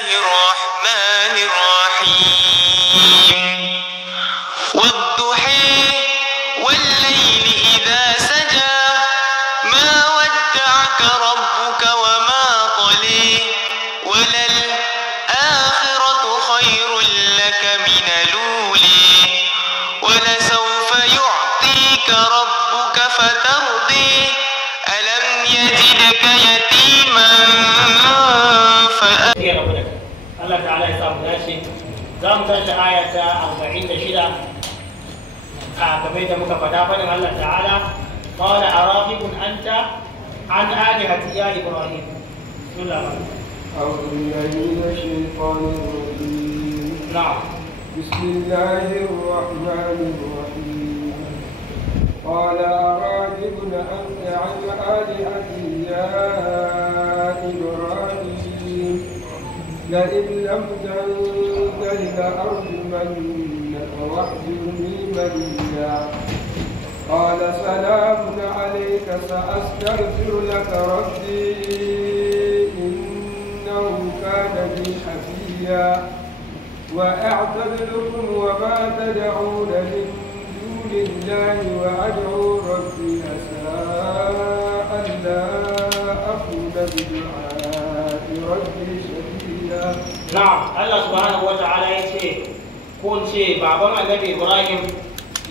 الرحمن الرحيم والضحى والليل إذا سجى ما ودعك ربك وما قلى وللآخرة خير لك من الأولى ولسوف يعطيك ربك فترضى ألم يجدك يتيما Allah ta'ala ya samu dace za mu tashi aya ta 46 a game da muka faɗa fadin Allah ta'ala qala araqibun anta an alihati ya ibrahim bismillah أعوذ بالله من الشيطان الرجيم na'am بسم الله الرحمن الرحيم قال أراغب أنت عن آلهتي يا إبراهيم لئن لم تنته لأرجمنك واهجرني مليا قال سلام عليك سأستغفر لك ربي إنه كان بي حفيا وأعتذركم وما تدعون من دون الله وأدعو ربي عسى ألا أكون بدعاء ربي شقيا. na'am Allah subhanahu wa ta'ala yace kun ce baban annabi Ibrahim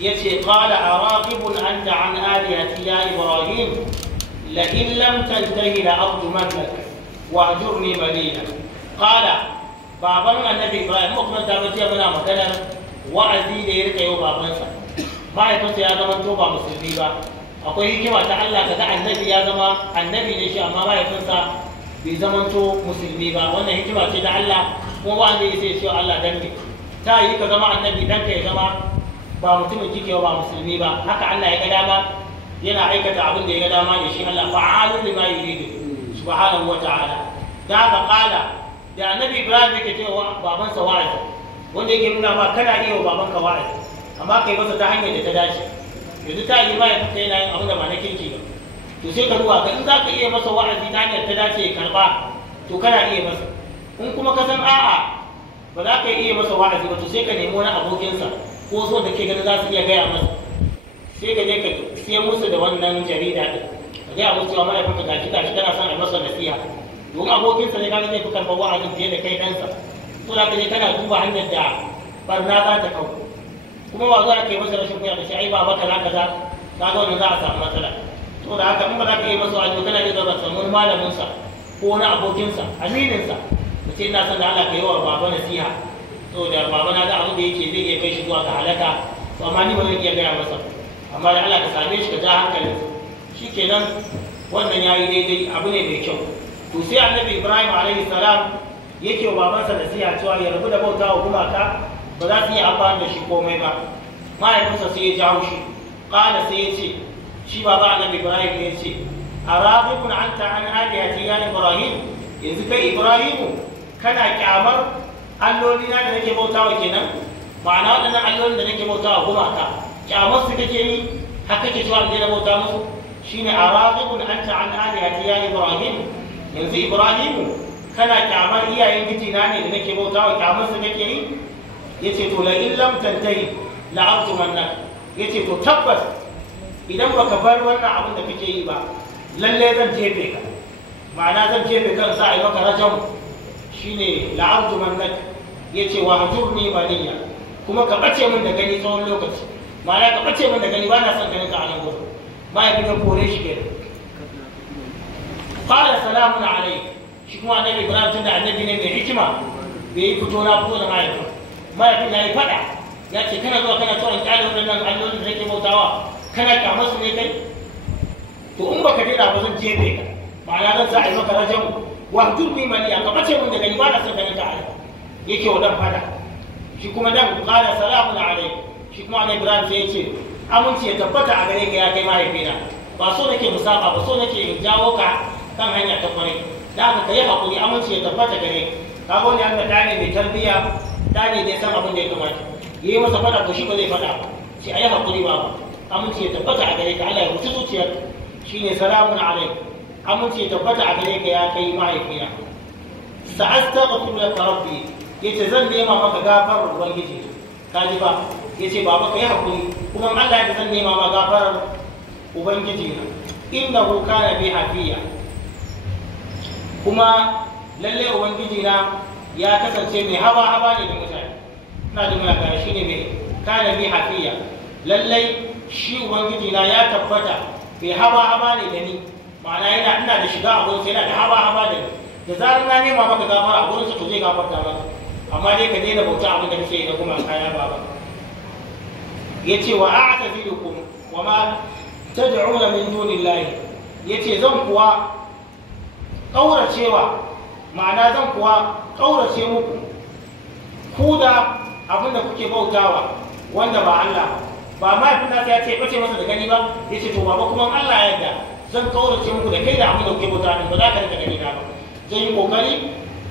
yace qala araqibun anta an alihati ya Ibrahim la in lam tantahi la arjumannak wahjurni maliya qala baban annabi Ibrahim kuma da bace muna maganar wa'azi da ya rika yau babansa mahaifinsa ya zama to ba musulmi ba akwai hikima ta Allah kaga annabi ya zama annabi ne shi amma mahaifinsa bai zamanto musulmi ba wannan hikima ce da Allah kuma ba wanda yake cewa Allah dan ne ta yi ka zama annabi dan ka ya zama ba mutumin kike ba musulmi ba haka Allah ya ga dama yana aikata abin da ya ga dama da shi Allah fa'alu lima yuridu subhanahu wa ta'ala da haka kala da annabi Ibrahim yake cewa babansa wa'azi wanda yake nuna ba kana iya wa babanka wa'azi amma kai masa ta hanyar da ta dace yanzu ta yi mai yana yin abin da ba na kirki ba to sai ka duba in za ka iya masa wa'azi ta hanyar ta dace ya karba to kana iya masa in kuma ka san a'a ba za ka iya masa wa'azi ba to sai ka nemi wani abokinsa ko so da ke ganin za su iya gaya masa sai ka je ka siya musu da wannan jarida din ka gaya musu cewa mahaifinka gashi kana son a masa nasiha don abokinsa ne kaga zai fi karɓar wa'azin fiye da kai ɗansa to da ka je kana duba hanyar da barna za ta kau kuma ba za ka yi masa rashin kunya da shi ai ba maka na kaza kaga wannan za a samu matsala to da haka in ba za ka yi masa wa'azi kana iya zama samun malaminsa ko wani abokinsa amininsa da ce ina son da Allah ka yi wa baba nasiha to da baba na ga abin da yake zai iya kai shi zuwa ga halaka to amma ni ba zan iya gaya masa amma da Allah ka same shi ka ja hankalin shikenan wannan yayi daidai abu ne mai kyau to sai annabi Ibrahim alaihi salam yake wa babansa nasiha cewa ya rabu da bautawa gumaka ba za su yi amfani da shi komai ba mahaifinsa sai ya jawo shi ƙala sai ya ce shi baba annabi Ibrahim ne ya ce araqibun anta an alihati ya Ibrahim yanzu kai Ibrahimu kana kyamar alloli na da nake bautawa kenan ma'ana waɗannan allolin da nake bautawa gumaka kyamar su kake yi haka kake cewa da bauta musu shine araqibun anta an alihati ya Ibrahim yanzu Ibrahimu kana kyamar iyayen gijina ne da nake bautawa kyamar su kake yi yace to la in lam tantahi la arjumannak yace to tabbas idan baka bar wannan abin da kake yi ba lalle zan jefe ka ma'ana zan jefe kan sa ai maka rajam shine la arjumannak yace wa hajurni maliya kuma ka bace min da gani tsawon lokaci ma'ana ka bace min da gani ba na son ganin ka a nan gurin mahaifin ka kore shi kenan qala salamun alayk shi kuma annabi Ibrahim tunda annabi ne mai hikima bai yi fito na fito da mahaifin ya yi fada ya ce kana zuwa kana tsoron kyale waɗannan allolin da nake bautawa kana kyamar su ne kai to in baka daina ba zan jefe ka ma'ana zan sa a yi maka rajamu wa durni maliya ka bace mun da gani ba na son ganin ka a yake wa dan fada shi kuma dan qala salamun alayk shi kuma annabi Ibrahim sai ya ce aminci ya tabbata a gare ka ya kai mahaifina ba so nake musaba ba so nake in jawo ka kan hanya ta kwarai da haka kai hakuri aminci ya tabbata gare ka kaga wani an ga dane mai tarbiyya dane ne san abin da ya kamata yayi masa fada to shi ba zai fada ba shi ayi hakuri ba aminci ya tabbata a gare ka Allah ya rubuta zuciyar shine salamun alayk aminci ya tabbata a gare ka ya kai mahaifina sa'astaghfiru laka rabbi, yace zan nema maka gafarar ubangiji. Kaji ba, yace baba kai hakuri, kuma Allah ya zan nema maka gafarar ubangiji na. Innahu kana bi hafiya, kuma lalle ubangiji na ya kasance mai haba ne da mutane. Ina da muna gane shine mai kana bi hafiya, lalle shi ubangiji na ya tabbata mai haba ne da ni, ma'ana ina da shiga a gurin sai yana da haba da ni. Da zarar na nema maka gafara a gurin sa to zai gafarta maka, amma dai ka daina bauta abin da kake da kuma kaya baba. Yace wa a'tazilukum wa ma tad'una min dunillahi, yace zan kuwa kauracewa, ma'ana zan kuwa kaurace muku ku da abin da kuke bautawa wanda ba Allah ba ma yafi nasa ya ce bace masa da gani ba, yace to baba kuma Allah ya yarda zan kaurace muku da kai da abin da kuke bautawa ba za ka rika gani na ba, zan yi kokari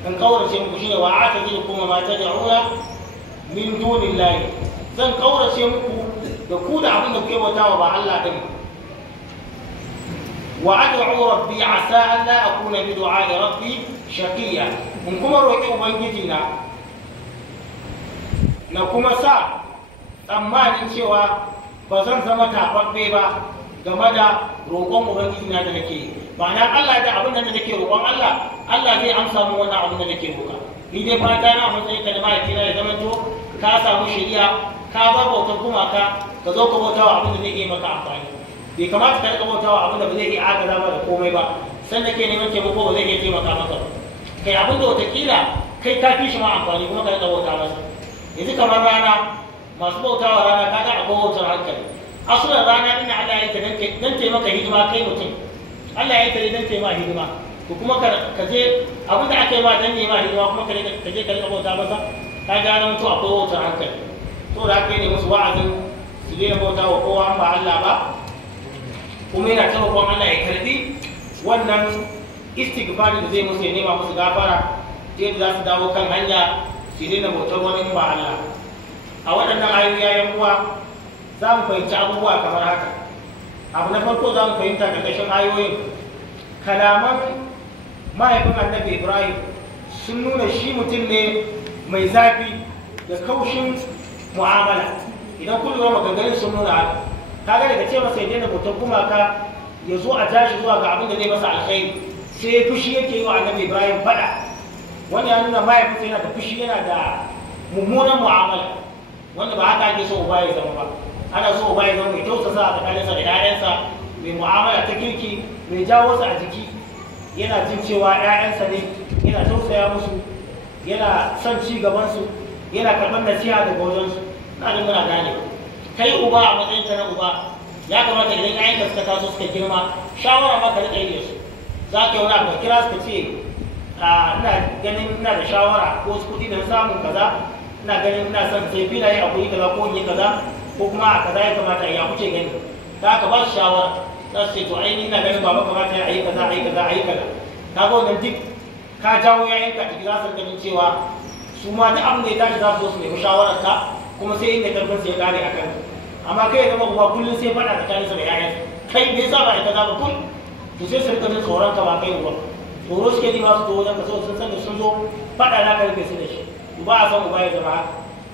in kaurace muku shine wa a'tazilukum ma tad'una min dunillahi, zan kaurace muku da ku da abin da kuke bautawa ba Allah din. Wa ad'u rabbi asa an la akuna bi du'a'i rabbi shaqiya, in kuma roƙi ubangiji na kuma sa tsammanin cewa ba zan zama tababbe ba game da roƙon ubangiji na da nake. Ma'ana Allah da abin da nake roƙon Allah zai amsa min wannan abin da nake roƙa. Ni dai fata na matsayin ka da mahaifina ya zama to ka samu shari'a, ka bar bautar gumaka, ka zo ka bauta wa abin da zai iya maka amfani. Bai kamata ka rika bauta wa abin da ba zai iya agaza ba da komai ba, san da ke neman taimako ba zai iya taimaka maka ba. Kai abin da watakila kai ka fi shi ma amfani kuma ka rika bauta masa. Yanzu kamar rana, masu bauta wa rana kaga akwai bautar hankali. Asulan rana ina Allah ya yi ta don taimaka hidima kai mutum. Allah ya yi ta don taimaka hidima. Ko kuma ka je abin da aka yi ma don nema hidima kuma ka je ka rika bauta masa, ka gane mutu akwai bautar hankali. To da aka yi ne musu wa'azin su daina bauta wa kowa ba Allah ba, kuma yana taimakon Allah ya karbi wannan istighfari da zai musu ya nema musu gafara ta yadda za su dawo kan hanya su daina bautar wani ba Allah. A waɗannan ayoyi yayin uwa za mu fahimci abubuwa kamar haka. Abu na farko za mu fahimta ƙarƙashin ayoyin kalaman mahaifin annabi Ibrahim sun nuna shi mutum ne mai zafi da kaushin mu'amala. Idan kun lura maganganun sun nuna haka, kaga daga ce masa ya daina bautar gumaka ya zo a tashi zuwa ga abin da zai masa alkhairi, sai fushi yake yi wa annabi Ibrahim faɗa. Wani ya nuna mahaifinsa yana da fushi, yana da mummunan mu'amala, wanda ba haka ake so uba ya zama ba. Ana so uba ya zama mai tausasa a tsakaninsa da 'ya'yansa, mai mu'amala ta kirki, mai jawo su a jiki, yana jin cewa 'ya'yansa ne, yana tausaya musu, yana son ci gabansu, yana karɓar nasiha daga wajensu. Na da muna gane kai uba a matsayin ka na uba ya kamata idan 'ya'yanka suka taso suka girma, shawara ma ka riƙa yi da su. Za ka yi wani abu kira suka ce ina ganin ina da shawara ko wasu kuɗi da samun kaza, ina ganin ina son sai filaye a kuɗi kaza ko in yi kaza ko kuma a kaza ya kamata ya kuce gani. Za ka ba su shawara, za su ce to ai ina ganin baba kamata ya yi kaza a yi kaza a yi kaza. Ka ga wannan duk ka jawo 'ya'yanka a za su ganin cewa su ma duk abin da ya tashi za su zo su nemi shawararka, kuma sai inda karfin sai ya kare a kan. Amma kai ya zama uba kullum sai faɗa tsakaninsa da 'ya'yansa, kai me yasa ba ita za ba kun to sai su rika jin tsoron ka ba kai uba. Tsoro suke ji masu zo wajen ka saboda sun san da sun zo faɗa na ka rufe su da shi. Uba a san uba ya zama haka,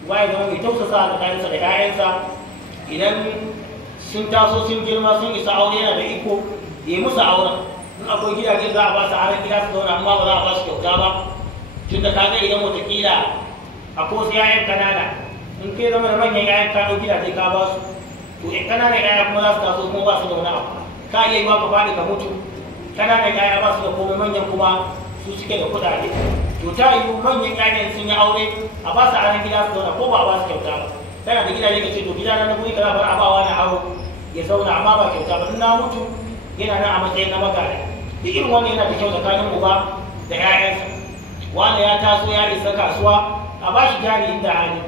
uba ya zama mai tausasa tsakaninsa da 'ya'yansa. Idan sun taso sun girma sun isa aure yana da iko ya yi musu auren. In akwai gidaje za a ba su aron gida su zauna, amma ba za a ba su kyauta ba. Tun da kaga idan watakila akwai wasu 'ya'yan kanana, in kai zama da manyan 'ya'yan ka ɗau gidaje ka ba su, to in ƙananan 'ya'ya kuma za su taso kuma ba su da wani abu. Ka iya yi ma ka faɗi ka mutu, ƙananan 'ya'ya ba su da komai, manyan kuma su suke da kuɗaɗe. To ta yiwu manyan 'ya'yan sun yi aure a ba su aron gida su zauna ko ba a ba su kyauta ba. Kana da gidaje ka ce to gidana na guri kaza bar a bawa na aro ya zauna, amma ba kyauta ba. In na mutu yana nan a matsayin na magana. Duk irin wannan yana da kyau tsakanin uba da 'ya'yansa. Wani ya taso ya isa kasuwa, a ba shi jari inda hali.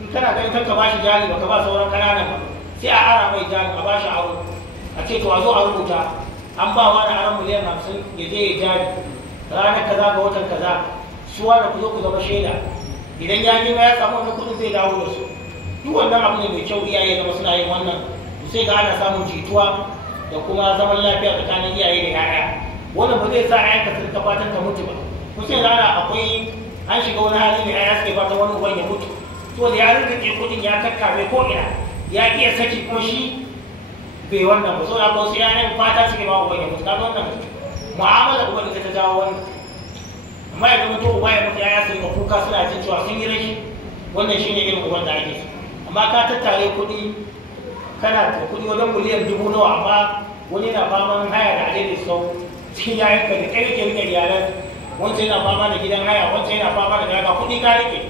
In kana ganin kanka ba shi jari baka ba sauran ƙananan ba, sai a ara mai jari a ba shi aro. A ce to a zo a rubuta an ba wani aron miliyan 50 ya je ya jari ranar kaza ga watan kaza, suwa da ku zo ku zama shaida. Idan ya girma ya samu wannan kuɗin zai dawo da su. Duk wannan abu ne mai kyau, iyaye zama suna yin wannan, sai ga ana samun jituwa da kuma zaman lafiya tsakanin iyaye da 'ya'ya. Wannan ba zai sa 'ya'yanka su rika fatan ka mutu ba, kusa da akwai an shiga wani hali ne ya suke fata wani uban ya mutu to da ya rike kudin ya kakkame ko ina ya iya saki ko shi bai wannan ba so da wasu yaran fata suke ba uban ya mutu kaga wannan mu'amala uban ita ta jawo wannan amma ya zama to uba ya mutu ya sun kuka suna jin cewa sun yi rashi wannan shine irin uban da ake so amma ka tattare kuɗi kana da kuɗi wajen miliyan 1000 nawa amma wani na faman haya da adadin sau cikin yayin ka da kai ke rike iyalan wancan yana fama da gidan haya wancan yana fama da daga kuɗi ka rike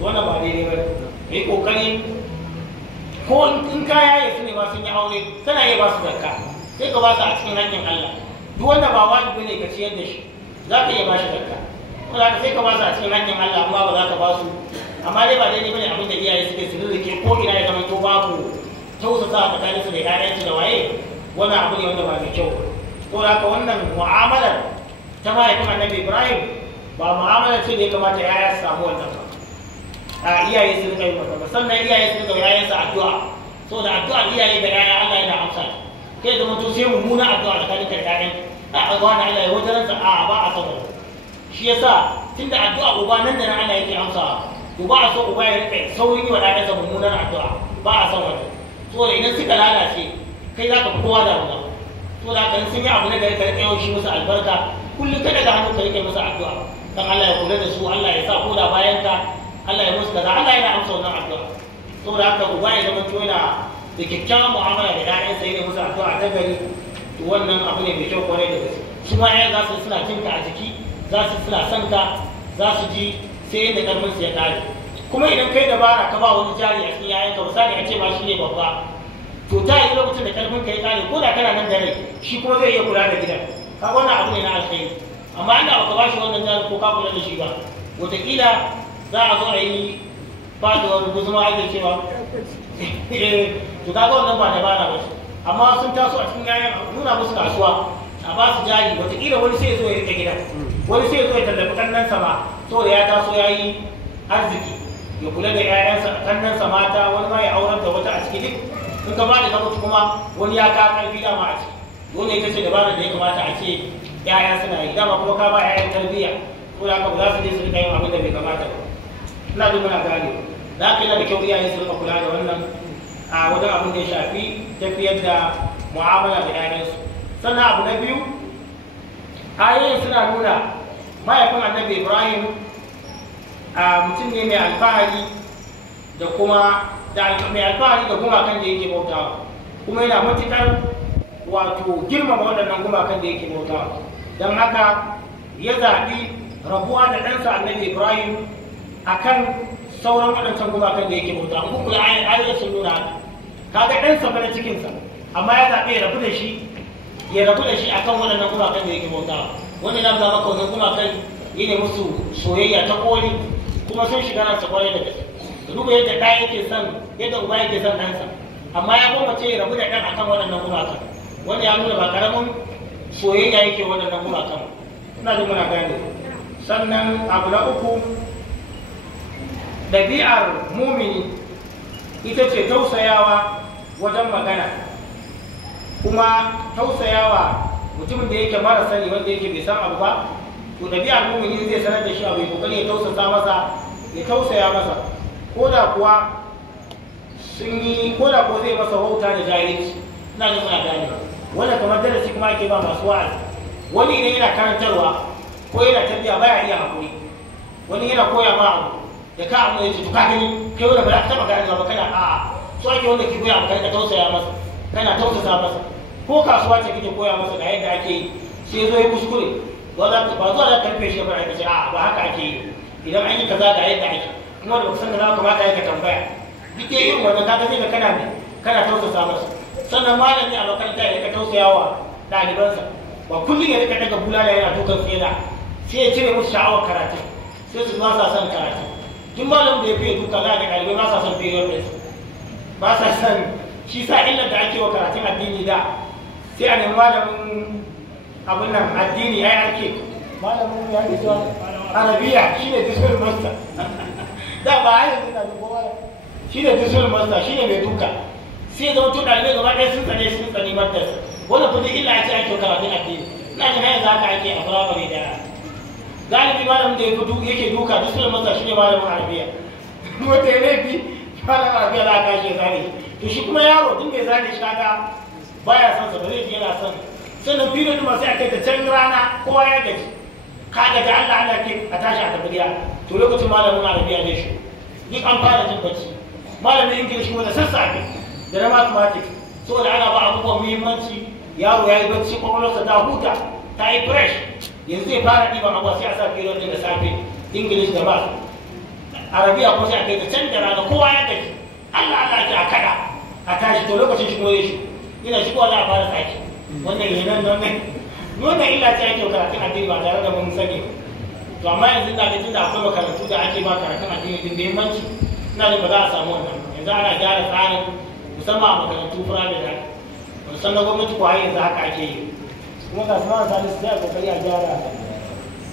wannan ba daidai ba kai kokari ko in kaya ya su ne ma sun yi aure kana iya ba su zakka sai ka ba su a cikin hanyar Allah duk wanda ba wajibi ne ka ciyar da shi za ka iya ba shi zakka ko za ka sai ka ba su a cikin hanyar Allah amma ba za ka ba su amma dai ba daidai bane abin da iyaye suke su rike ko ina ya zama to babu tausasa a tsakaninsu da ƴaƴansu da waye wannan abu ne wanda ba mai kyau ko da haka wannan mu'amalar ta mahaifin annabi Ibrahim ba mu'amalar ce da ya kamata yaya su samu wannan ba a iyaye su rika yin wannan ba sannan iyaye su rika yayansu addu'a so da addu'a iyaye da yaya Allah yana amsa kai da mutum sai mummuna addu'a da kanin ka ƴaƴan a wani Allah ya wajen sa a ba a san shi yasa tunda addu'a uba nan da nan Allah yake amsa to ba a so uba ya rika saurin yi wa ɗayansa mummunan addu'a ba a san wannan so da idan suka lalace kai za ka fi kowa da wannan so da kan sun yi abu na gari ka rika yawan shi musu albarka kullum kada da hannu ka rike musu addu'a dan Allah ya kula da su Allah ya sa ko da bayan ka Allah ya musu kaza Allah yana amsa wannan addu'a saboda haka uba ya zama to yana da kyakkyawan mu'amala da ƴaƴansa yana musu addu'a ta gari to wannan abu ne mai kyau kwarai da gaske su ma ƴaƴan za su suna jin ka a jiki za su suna son ka za su ji sai yadda karfin su ya kare kuma idan kai dabara ka ba wani jari a cikin ƴaƴanka misali a ce ma shi ne babba to ta yi lokacin da karfin ka ya kare ko da kana nan da rai shi kuma zai iya kula da gidan ka wannan abu ne na alkhairi amma inda baka ba shi wannan jari ko ka kula da shi ba wataƙila za a zo a yi faduwar guzuma ake cewa to kaga wannan ba dabara ba amma sun taso a cikin yayan nuna musu kasuwa a ba su jari wataƙila wani sai ya zo ya rike gida wani sai ya zo ya tallafi ƙannansa ma saboda ya taso ya yi arziki ya kula da ƴaƴansa ƙannansa mata wani ma ya aurar da wata a ciki duk in ka ba da ka mutu kuma wani ya ka ƙarfi dama a ciki dole ita ce dabarar da ya kamata a ce ƴaƴa suna yi dama kuma ka ba ƴaƴan tarbiyya ko da haka ba za su je su rika yin abin da bai kamata ba ina jin muna gane da haka yana da kyau iyaye su rika kula da wannan a wajen abin da ya shafi tafiyar da mu'amala da ƴaƴansu sannan abu na biyu ayoyin suna nuna mahaifin annabi Ibrahim mutum ne mai alfahari da kuma mai alfahari da gumakan da yake bautawa kuma yana matuƙar wato girmama waɗannan gumakan da yake bautawa don haka ya zaɓi rabuwa da ɗansa annabi Ibrahim akan sauran waɗancan gumakan da yake bautawa kuma kula ayoyin sun nuna haka kaga ɗansa bane cikinsa amma ya zaɓi ya rabu da shi akan waɗannan gumakan da yake bautawa wani na zama maka wannan gumakan yi ne musu soyayya ta koli kuma sun shiga ransa kwarai da gaske duba yadda ɗa yake son yadda uba yake son ɗansa amma ya gwammace ya rabu da ɗan akan waɗannan gumakan wanda ya nuna ba ƙaramin soyayya yake waɗannan gumakan ina jin muna gane sannan abu na uku ɗabi'ar mumini ita ce tausayawa wajen magana kuma tausayawa mutumin da yake mara sani wanda yake bai san abu ba to ɗabi'ar mumini zai sanar da shi abu ya kokari ya tausasa masa ya tausaya masa ko da kuwa zai masa wauta da jahilci ina jin muna gane wanda kamar darasi kuma ake ba masu wa'azi wani idan yana karantarwa ko yana tafiya baya iya hakuri wani yana koya ma abu da ka abu ya ce to ka gani kai wanda ba za ka taɓa ganewa ba kana a'a so ake wanda ke koya maka ka tausaya masa kana tausasa masa ko kasuwa ce kake koya masa ga yadda ake yi sai zo ya kuskure ba zuwa za ka rufe shi ba ka ce a ba haka ake yi idan an yi kaza ga yadda ake kuma da baka san da za ka kamata ya ka tambaya duk da irin wannan kaga sai ka kana tausasa masa sannan malami a makaranta ya ka tausaya wa ɗalibansa ba kullum ya rika daga bulala yana dukan tsena sai ya cire musu sha'awar karatu sai su ba sa son karatu duk malamin da ya fiye duka za ga ɗalibai ba sa son period ɗinsu ba sa son shi sa illar da ake wa karatun addini da sai a nemi malamin abin nan addini ya yi ake malamin ya yi zuwa arabiya shi ne disul master da ba a yanzu na dubo shi ne disul master shi ne mai duka sai zama to ɗalibai gaba ɗaya sun tsani madarsa wannan kudin illa ake ake karatun addini na jin hanyar za ka ake a firamare galibi malamin da yake duka duk suna masa shi ne malamin arabiya wata ya laifi malamin arabiya za a kashe zane to shi kuma yaro din da ya zane shi kaga baya son sa ba zai ji yana son sannan bidiyo ma sai a kai ta can rana kowa ya gaji kaga da Allah ke a tashi a tafi gida to lokacin malamin arabiya ne shi duk an fara jin bacci malamin ingilishi wanda sassafe da na mathematics saboda ana ba abubuwan muhimmanci yaro ya yi bacci kwakwalwarsa ta huta ta yi fresh yanzu zai fara ɗiban abuwa sai a sa period ɗin da safe english da math arabiya ko sai a kai da can da rana kowa ya gaji Allah ke a kada a tashi to lokacin shigo ya shi ina shigo za a fara sake wannan yanan wannan illa ce ake karatun addini ba tare da mun sani to amma yanzu ina ga tunda akwai makarantu da ake ba karatun addini din muhimmanci ina da ba za a samu wannan yanzu ana gyara tsarin musamman a makarantu firamare da musamman gwamnati ko har yanzu haka ake yi kuma ga su ma salisu sai a kokari a gyara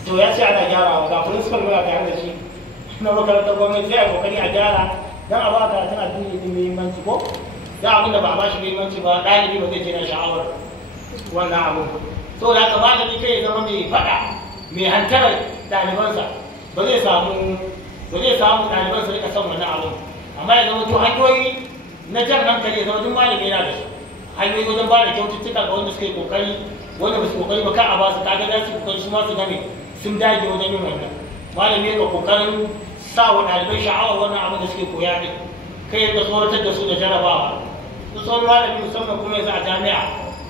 to ya ce ana gyarawa ga principal mai tare da shi na makarantar gwamnati sai a kokari a gyara dan a ba karatun addini din muhimmanci ko da abin da ba a ba shi muhimmanci ba ɗalibi ba zai je na sha'awar wannan abu saboda haka malami kai ya zama mai faɗa mai hantarar ɗalibansa ba zai samu ɗalibansa rika son wannan abu amma ya zama to hanyoyi na jan hankali ya zama duk malami yana da su hanyoyi wajen ba da kyaututtuka ga wanda suka yi kokari wanda ba su kokari ba kan a ba su kaga za su kokari su ma su game sun dage wajen yin wannan malami ya kokarin sa wa ɗalibai sha'awar wannan abin da suke koya ne kai ya tsoratar da su da jarabawa su sauran malami musamman kuma yanzu a jami'a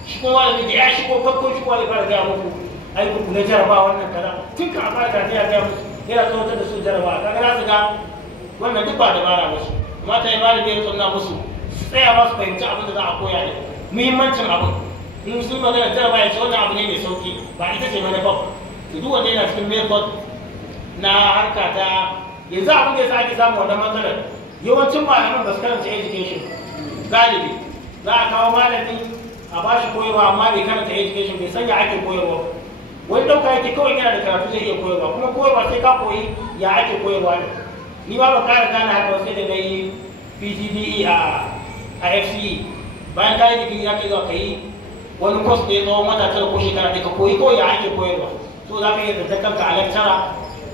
shi kuma malami da ya shigo farkon shi kuma ya fara gaya muku aiki ku na jarabawa wannan kaza tun ka a fara kaji ya gaya musu yana tsoratar da su jarabawa kaga za su ga wannan duk ba dabara ba su amma ta yi malami ya tsonna musu su tsaya ba su fahimci abin da za a koya ne muhimmancin abin in sun magana jaraba ya ce wannan abu ne mai sauki ba ita ce manufar to duk wanda yana cikin method na harka ta yanzu abin da ya sa ake samu wannan matsalar yawancin malaman ba su karanta education galibi za a kawo malami a ba shi koyarwa amma bai karanta education bai sanya ake koyarwa wani ɗauka yake kawai yana da karatu zai iya koyarwa kuma koyarwa sai ka koyi ya ake koyarwa ne ni ba ban ƙara gane haka sai da na yi PGDE a FCE bayan ka yi digiri ya kai zuwa ka yi wani kwas da ya tsawon wata tara ko shekara ɗaya ka koyi kawai ya ake koyarwa so za ka iya tsantar kanka a lecturer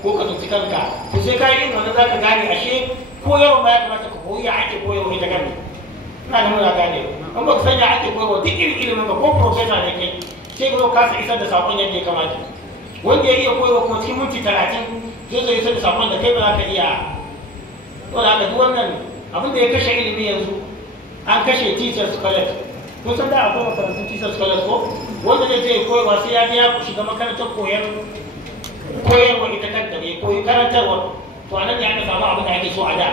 ko ka tsanci kanka to sai ka yi irin wannan za ka gane ashe koyarwa ba ya kamata ka koyi ya ake koyarwa ita gane ina da muna gane an ba ka san ya ake koyarwa duk irin ilimin ka ko profesa ne kai sai ka kasa isar da sakon yadda ya kamata wanda ya iya koyarwa kuma cikin minti 30 zai zo isar da sakon da kai ba za ka iya to da haka duk wannan abin da ya kashe ilimi yanzu an kashe teachers college kun san da akwai makarantun teachers college ko wanda zai je koyarwa sai ya biya ku shiga makarantar koyarwa ita kanta ne koyi karantarwa to anan ne aka samu abin da ake so a da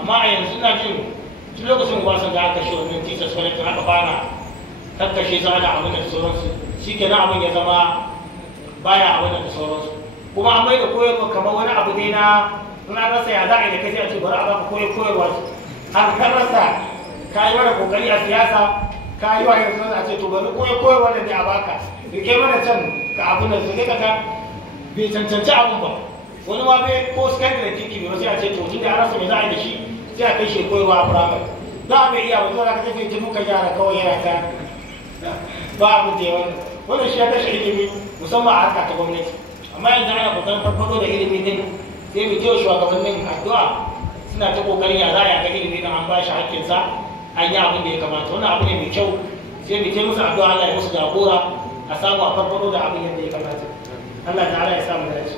amma a yanzu ina jin tun lokacin wasan da aka kashe wannan teachers college aka fara kakkashe za da abin da sauransu shi kenan abin ya zama baya abin da sauransu kuma an mai da koyarwa kamar wani abu ne na in an rasa ya za a yi da kai sai a ce bari a baka koyarwa an kan rasa ka yi mana kokari a siyasa ka yi wa yanzu a ce to bari koyarwa da ne a baka rike mana can ka abin da su ka bai cancanci abin ba wani ma bai ko skandi da kiki bai sai a ce to tunda an rasa me za a yi da shi sai a kai shi koyarwa a firamare za a bai iya ba zuwa ka tafi ta muka yara kawai yana ta ba abin da ya wannan shi ya kashe ilimi musamman a harka ta gwamnati amma yanzu ana kokarin farfado da ilimi din sai mu jiwa shugabannin addu'a suna ta kokarin ya za a ga ilimi din an ba shi hakkinsa an yi abin da ya kamata wannan abu ne mai kyau sai mu musu addu'a Allah ya musu jagora a samu a farfado da abin yadda ya kamata Allah ta'ala ya samu dace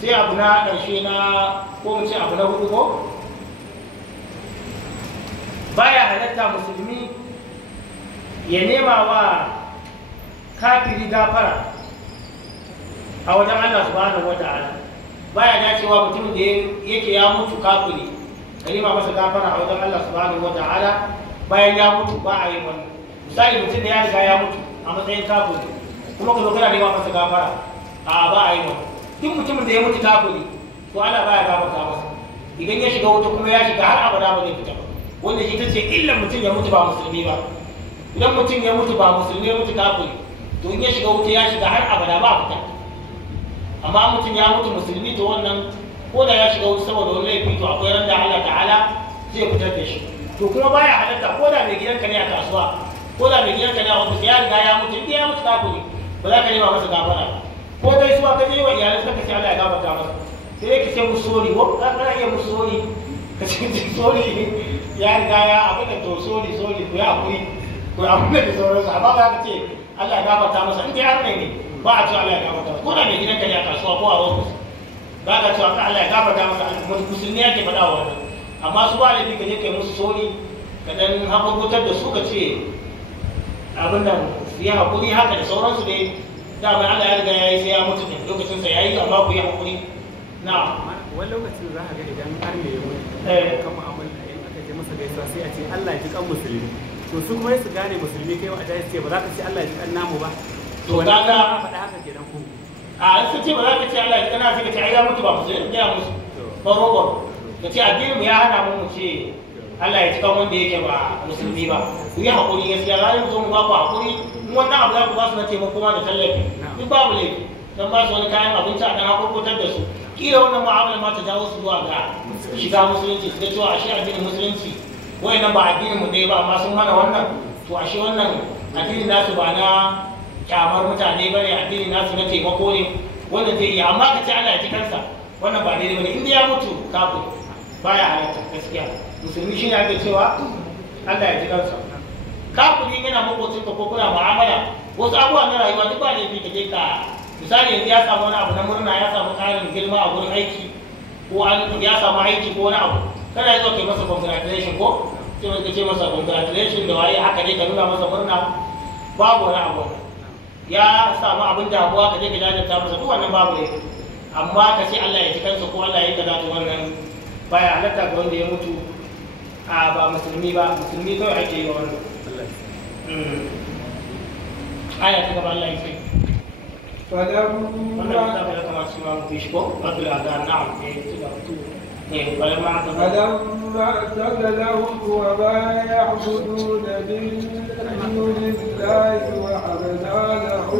sai abu na ƙarshe na ko mu ce abu na hudu ko baya halatta musulmi ya nema wa kafiri gafara a wajen Allah subhanahu wata'ala baya dacewa mutumin da yake ya mutu kafiri ka nema masa gafara a wajen Allah subhanahu wata'ala bayan ya mutu ba a yi wannan misali mutum da ya riga ya mutu a matsayin kafiri kuma ka zo kana nema masa gafara a ba a yi wannan duk mutumin da ya mutu kafiri to Allah baya gafarta masa idan ya shiga wuta kuma ya shiga har abada ba zai fita ba wanda ita ce illan mutum ya mutu ba musulmi ba idan mutum ya mutu ba musulmi ya mutu kafiri to in ya shiga wuta ya shiga har abada ba fita amma mutum ya mutu musulmi to wannan ko da ya shiga wuta saboda wani laifi to akwai ran da Allah ta'ala zai fitar da shi to kuma baya halatta ko da mai gidanka ne a kasuwa ko da mai gidanka ne a ofis ya riga ya mutu inda ya mutu kafiri ba za ka nema masa gafara ko dai suwa ka je wa iyalai suka ce Allah ya gafarta masa sai dai ka ce musu sori ko kana iya musu sori ka ce sori ya riga ya abin da to sori ku ya hakuri ko abin da sauransu amma ba ka ce Allah ya gafarta masa in dai har ne ba a ce Allah ya gafarta masa ko da mai gidanka ne a kasuwa ko a ofis ba ka ce Allah ya gafarta masa musulmi yake faɗa wa wannan amma su ba laifi ka je kai musu sori ka dan hakurkutar da su ka ce abin da ya hakuri haka da sauransu ne dama Allah ya riga ya yi sai ya mutu ne lokacin sa yayi amma ku yi hakuri na wani lokacin za ka ga idan har ne ya mutu kan mu'amala in aka je masa gaisuwa sai a ce Allah ya ji kan musulmi to su kuma su gane musulmi kai wa adai ce ba za ka ce Allah ya ji kan namu ba to kaga faɗa haka kenan ku a sun ce ba za ka ce Allah ya ji kana sai ka ce ai ya mutu ba musulmi ya musu baro ka ce addinin mu ya hana mu ce Allah ya ci kan wanda yake ba musulmi ba ku yi haƙuri gaskiya za mu zo mu ba ku haƙuri in wannan abu za ku ba su na taimako ma da tallafi duk babu laifi don ba su wani kayan abinci a ɗan haƙurƙutar da su kila wannan mu'amala ma ta jawo su zuwa ga shiga musulunci su ga cewa ashe addinin musulunci wayannan ba addinin mu ɗaya ba amma sun mana wannan to ashe wannan addinin nasu ba na kyamar mutane ba ne addinin nasu na taimako ne wannan zai iya amma ka ce Allah ya ci kansa wannan ba daidai ba ne inda ya mutu kafin baya halatta gaskiya musulmi shi ne ake cewa Allah ya ji kansa kafiri yana makocin ka ko kuna mu'amala wasu abubuwa na rayuwa duk ba laifi ka je ka misali yanzu ya samu wani abu na murna ya samu ƙarin girma a gurin aiki ko ya samu aiki ko wani abu kana yi zuwa kai masa congratulation ko sai ka ce masa congratulation da waye haka ne ka nuna masa murna babu wani abu ya samu abin damuwa ka je ka jajanta masa duk wannan babu laifi amma ka ce Allah ya ji kansa ko Allah ya yi kaza to wannan baya halatta ga wanda ya mutu a ba musulmi ba musulmi kawai ake yi wa wannan aya ta gaba Allah ya ce wannan ta bada kama su ma mu shi ko abdul azan na'am فلما اعتزلهم وما يعبدون من دون الله وهبنا له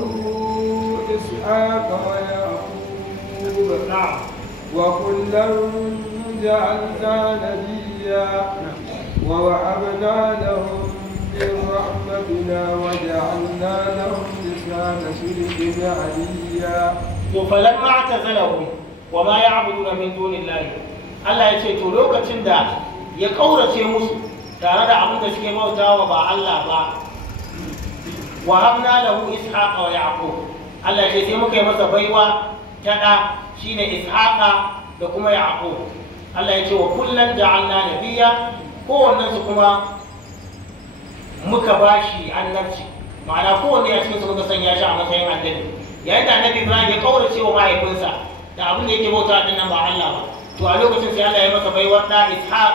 إسحاق ويعقوب وكلا جعلنا نبيا ووهبنا لهم من رحمتنا وجعلنا لهم لسان صدق عليا فلما اعتزلهم وما يعبدون من دون الله Allah ya ce to lokacin da ya kaurace musu tare da abin da suke bautawa ba Allah ba wa habna lahu ishaqa wa yaqub Allah ya ce sai muka yi masa baiwa ta da shine ishaqa da kuma yaqub Allah ya ce wa kullan ja'alna nabiyya kowannen su kuma muka bashi annabci ma'ana kowanne a cikin su muka sanya shi a matsayin annabi yayin da annabi Ibrahim ya kaurace wa mahaifinsa da abin da yake bauta din nan ba Allah ba to a lokacin sai Allah ya masa baiwar da Ishaq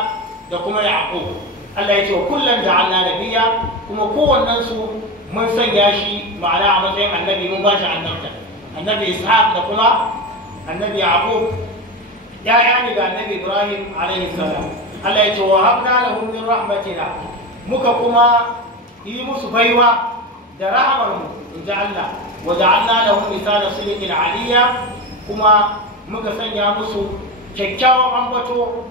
da kuma Yaqub Allah ya ce wa kullan ja'alna nabiyya kuma kowannen su mun sanya shi ma'ana a matsayin annabi mun bashi annabta annabi Ishaq da kuma annabi Yaqub ya ne ga annabi Ibrahim alaihi salam Allah ya ce wa habna lahum min rahmatina muka kuma yi musu baiwa da rahamar mu inja Allah wa ja'alna lahum lisana sidqin aliyya kuma muka sanya musu kyakkyawan ambato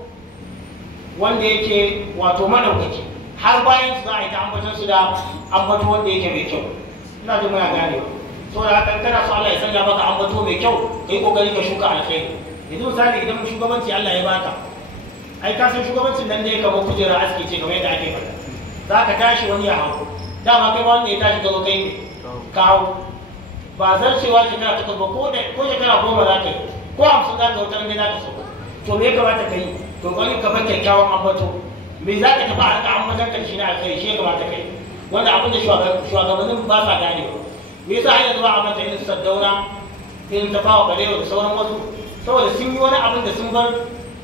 wanda yake wato madaukaki har bayan su za a yi ta ambaton su da ambato wanda yake mai kyau ina jin muna gane so da haka kana so Allah ya sanya maka ambato mai kyau kai kokari ka shuka alkhairi yanzu misali idan shugabanci Allah ya baka ai ka san shugabancin nan ne kamar kujera aski ce kamar yadda ake faɗa za ka tashi wani ya hau dama kai wanda ya tashi ka zo kai ne ka hau ba zan cewa shekara ta ba ko shekara 10 za ka yi ko 50 za ka wutar ne za ka so to me ya kamata ka yi to kwani ka bar kyakkyawan ambato me za ka tafi a haka ambaton kan shi na alkhairi shi ya kamata ka yi wanda abin da shugabannin ba sa gane me yasa har yanzu ba a manta irin Saddauna irin Tafawa Balewa da sauran wasu saboda sun yi wani abin da sun bar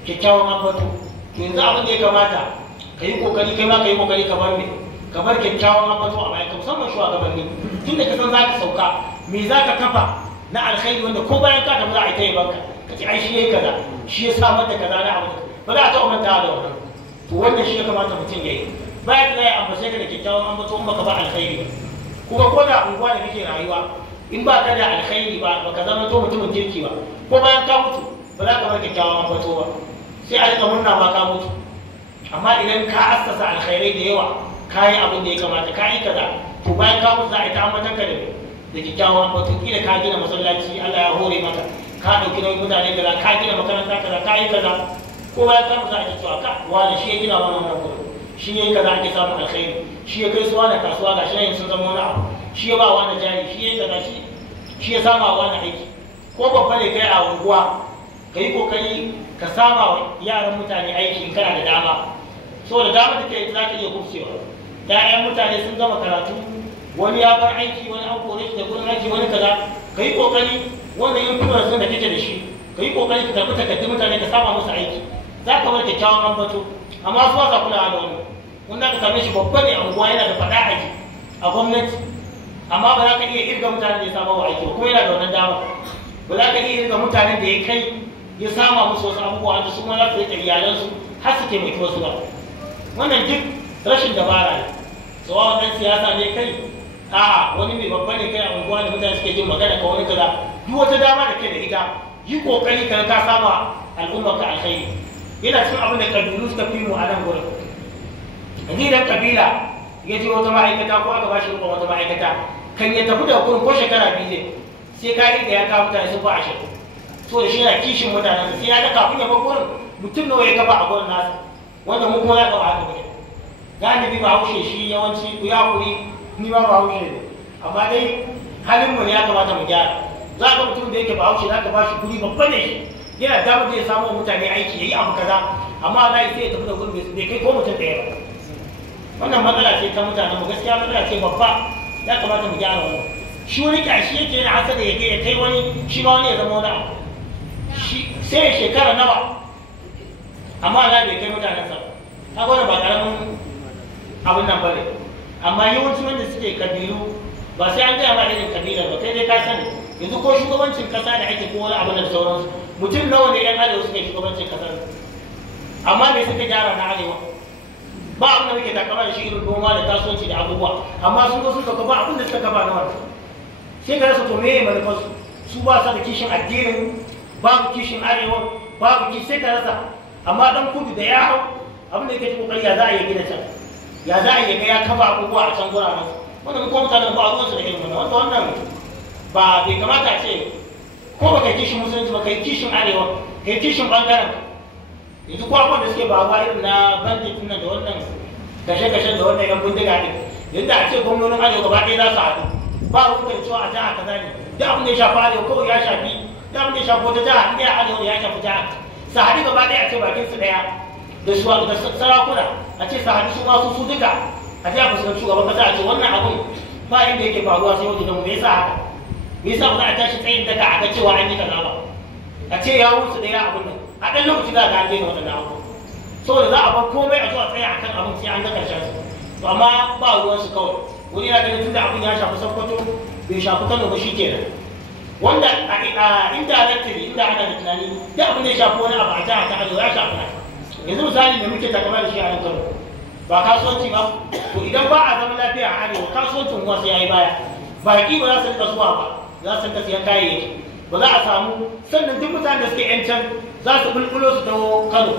kyakkyawan ambato yanzu abin da ya kamata ka yi kokari kai ma ka yi kokari ka bar me ka bar kyakkyawan ambato a bayan ka musamman shugabanni tunda ka san za ka sauka me za ka kafa na alkhairi wanda ko bayan ka tafi za a yi ta yi banka ka ce ai shi ya yi kaza shi ya samar da kaza na abu ba za a taɓa manta da wannan to wannan shi ya kamata mutum ya yi bayan da ya ambace ka da kyakkyawan ambato in baka ba alkhairi kuma ko da unguwa da kake rayuwa in ba ka da alkhairi ba baka zama to mutumin kirki ba ko bayan ka mutu ba za ka bar kyakkyawan ambato ba sai a rika murna ma ka mutu amma idan ka assasa alkhairai da yawa ka yi abin da ya kamata ka yi kaza to bayan ka mutu za a yi ta ambatan ka da da kyakkyawan ambato. Kila ka gina masallaci Allah ya hore maka, ka ɗauki nauyin mutane kaza, ka gina makaranta kaza, ka yi kaza, kowa ya kama za a ji cewa ka wani shi ya gina wannan gurin, shi ya yi kaza ake samun alkhairi, shi ya kai su wani kasuwa ga shi sun zama wani abu, shi ya ba wani jari, shi ya yi kaza, shi ya sama wani aiki. Ko babba ne kai a unguwa, ka yi kokari ka sama wa yaran mutane aiki in kana da dama, saboda dama da ke za ta iya kubcewa. Ya'yan mutane sun gama karatu, wani ya bar aiki, wani an kore shi da gurin aiki, wani kaza, ka yi kokari wannan influence da kake da shi, ka yi kokari ka karɓi takardun mutane ka sama musu aiki, za ka bar kyakkyawan ambato. Amma su wasa kulawa da wani wanda ka same shi babba ne a unguwa, yana da faɗa aji a gwamnati, amma ba za ka iya irga mutanen da ya sama wa aiki ba, kuma yana da wannan dama. Ba za ka iya irga mutanen da ya kai ya sama musu wasu abubuwa da su ma za su rike iyalansu har su taimaki wasu ba. Wannan duk rashin dabara ne. Tsawawan ɗan siyasa ne kai, a'a wani mai babba ne kai a unguwa da mutane suke jin magana ka wani kaza, duk wata dama da ke da ita yi kokari ka sama al'ummar ka alkhairi. Yana cikin abin da kabilu suka fi mu a nan gurin. Yanzu idan kabila ya je wata ma'aikata ko aka ba shi rukun wata ma'aikata, kan ya tafi da gurin ko shekara biyu ne sai ka da ya kawo mutane sun fa 20. So da shi yana kishin mutanen sai ya ga kafin ya bar gurin mutum nawa ya kafa a gurin nasa, wanda mu kuma ya kafa haka ne. Galibi ba haushe shi yawanci ku ya kuri, ni ma ba haushe ne, amma dai halin mu ne ya kamata mu gyara. Za ka mutum da yake ba haushe za ka ba shi guri babba ne shi, yana damar zai samu mutane aiki, ya yi abu kaza, amma za sai ya tafi da gurin bai kai ko mutum ɗaya ba. Wannan matsala ce ta mutanen mu, gaskiya matsala ce babba, ya kamata mu gyara wannan. Shi wani kyashi yake yana hasada ya kai wani, shi ma wani ya zama wani abu, sai ya shekara nawa amma Allah bai kai mutanen sa. Ta gwada ba karamin abin nan bane, amma yawanci wanda suke kabilu ba sai an gaya ma irin kabilar ba, kai dai ka sani. Yanzu ko shugabancin kasa da ake ko wani abu da sauransu, mutum nawa ne yan arewa suke shugabancin kasar, amma me suka gyara na arewa? Ba abin da muke takama da shi irin noma da kasuwanci da abubuwa, amma sun zo sun sauka ba abin da suka kafa na wani. Sai ka rasa to meye manufarsu, su ba sa da kishin addinin, babu kishin arewa, babu kishi, sai ka rasa. Amma dan kudu da ya hau abin da yake ci kokari ya za a yi gina can, ya za a yi ga ya kafa abubuwa a can guraren. Wannan kuma mutanen ba a ruwansu da irin wannan, wannan ba bai kamata a ce ko ba kai kishin musulunci ba, kai kishin arewa, kai kishin bangaren. Yanzu ko abubuwan da suke ba irin na bandit nan da wannan kashe-kashen da wannan yan bindiga ne, yadda a ce gwamnonin arewa gaba ɗaya za su haɗu, ba ruwan da cewa a jiha kaza ne, duk abin da ya shafi arewa kawai ya shafi, duk abin da ya shafi wata jiha ɗaya arewa ya shafi jiha, su haɗu gaba ɗaya a ce bakin su ɗaya da sarakuna, a ce su haɗu su masu su duka a jiha fuskanci shugaban kasa, a ce wannan abin ba inda yake faruwa sai wajen mu, me yasa haka? Me yasa ba za a tashi tsayin daga a ga cewa an yi kaza ba? A ce ya wuce ɗaya abin nan, a ɗan lokaci za a ga an daina waɗannan abubuwa, saboda za a bar komai a zuwa tsaya akan abin sai an ga ƙarshen su. To amma ba ruwansu kawai, wani yana ganin tunda abin ya shafi Sokoto bai shafi Kano ba shikenan. Wanda a indirectly inda ana da tunani da abin da ya shafi wani abu a jiha ta Arewa ya shafi na. Yanzu misali da muke takama da shi a nan Kano, ba kasuwanci ba, to idan ba a zama lafiya a Arewa kasuwancin kuwa sai yayi baya. Baki ba za su rika zuwa ba, za su rika siyan kayayyaki, ba za a samu, sannan duk mutanen da suke yan can za su bulbulo su dawo Kano.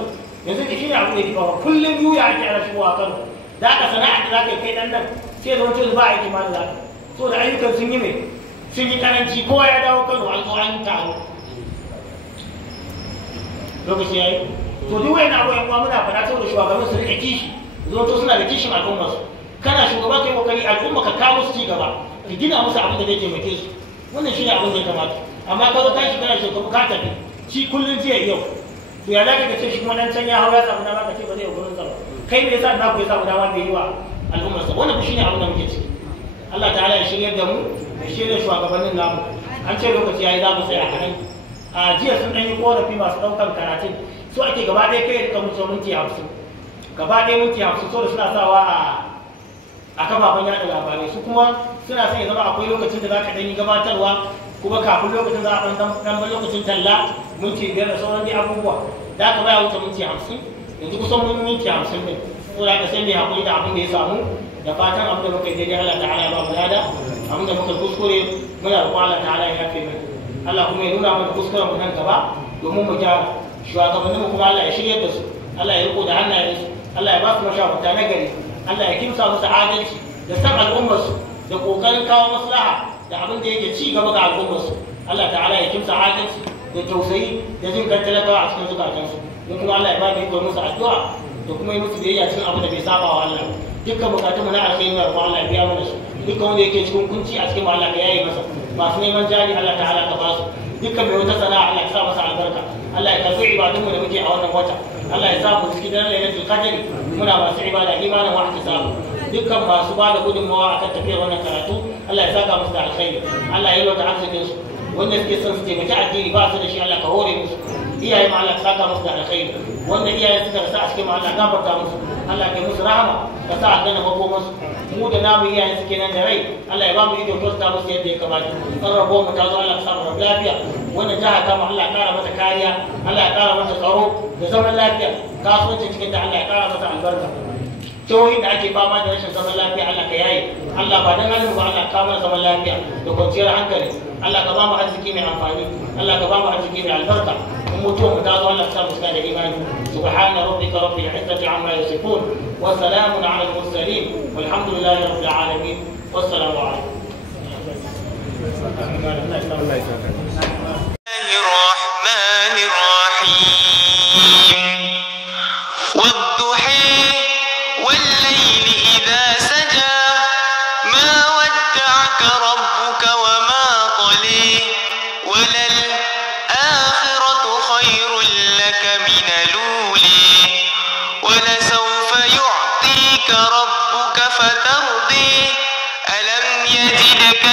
Yanzu da shi ne abu da ya ba kullum yuya ake ana shigowa Kano. Da aka sana'ar da za ka kai ɗan nan sai zama cewa ba aiki ma da za ka, so da ayyukan sun yi mai, sun yi karanci, kowa ya dawo Kano an zo an taro. Lokaci ya yi. To duk wani abu yan uwa muna faɗa saboda shugaban su rike kishi, zo to suna da kishin al'ummar su. Kana shugaba kai kokari al'umma ka kawo su ci gaba, ka gina musu abin da zai taimake su. Wannan shi ne abin da ya kamata. Amma ka zo ka shi kana shugaba ka tafi, shi kullum jiya yau. To ya zaka ce shi kuma nan can ya hau ya samu dama ka ce ba zai yi gurin sa ba. Kai me yasa na ku ya samu dama bai yi wa al'ummar sa? Wannan shi ne abin da muke ciki. Allah ta'ala ya shiryar da mu, ya shirya shugabannin namu. An ce lokaci yayi za mu tsaya a nan. A jiya sun ɗan yi korafi masu ɗaukar karatun, so ake gaba ɗaya kai rika musu minti 50. Gaba ɗaya minti 50 so da suna sawa a kafafen yaɗa labarai, su kuma suna son ya zama akwai lokacin da za ka ɗan yi gabatarwa, kuma kafin lokacin za a ɗan lokacin talla minti 5 da sauran dai abubuwa. Da aka baya wuce minti 50, yanzu kusan mun minti 50 ne. So da aka sai mai haƙuri da abin da ya samu, da fatan abin da muka yi daidai Allah ta'ala ya ba mu lada, abin da muka kuskure muna roƙon Allah ta'ala ya yafe mana. Allah kuma ya nuna mana kuskuren mu nan gaba domin mu gyara. Shugabannin mu kuma Allah ya shiryar da su, Allah ya riko da hannayensu, Allah ya ba su mashawarta na gari, Allah ya kimsa musu adalci da san al'ummar su, da kokarin kawo maslaha da abin da yake ci gaba ga al'ummarsu. Allah ta'ala ya kimsa adalci da tausayi da jin kan talakawa a cikin zukatansu. Don kuma Allah ya ba mu ikon musu addu'a da kuma yi musu biyayya cikin abin da bai saba wa Allah. Dukkan bukatunmu na alkhairi na roƙon Allah ya biya mana su. Dukkan wanda yake cikin kunci a cikin Allah ka yaye masa. Masu neman jari Allah ta'ala ka ba su. Dukkan mai wata sana'a Allah ya sa masa albarka. Allah ya karɓi ibadunmu da muke a wannan wata. Allah ya sa mu cikin daren lailatul qadr muna masu ibada imanin wa ihtisabu. Dukkan masu ba da gudunmawa akan tafiyar wannan karatu Allah ya saka musu da alkhairi. Allah ya yi wata arzikin su. Wanda suke son su taimaki addini ba su da shi Allah ka hore musu. Iyaye ma Allah ya saka musu da alkhairi. Wanda iyaye suka rasa a cikin ma Allah gafarta musu. Allah ya musu rahama ka sa aljanna makomansu. Mu da namu iyaye suke nan da rai Allah ya ba mu ido tosta musu yadda ya kamata. Kan rabo mu ta zo Allah ya sa mu lafiya. Wannan jaha ta mu Allah ya kara mata kariya. Allah ya kara mata tsaro da zaman lafiya. Kasuwancin cikin ta Allah ya kara mata albarka. Jihohin da ake fama da rashin zaman lafiya Allah ka yaye. Allah ba dan halin ba Allah ka mana zaman lafiya da kwanciyar hankali. Allah ka ba mu arziki mai amfani. Allah ka ba mu arziki mai albarka. In mutuwa mu ta zo Allah ka sa mu da imani. Subhana rabbika rabbil izzati amma yasifun wa salamun ala al mursalin walhamdulillahi rabbil alamin. Wassalamu alaikum. ولسوف يعطيك ربك فترضي ألم يجدك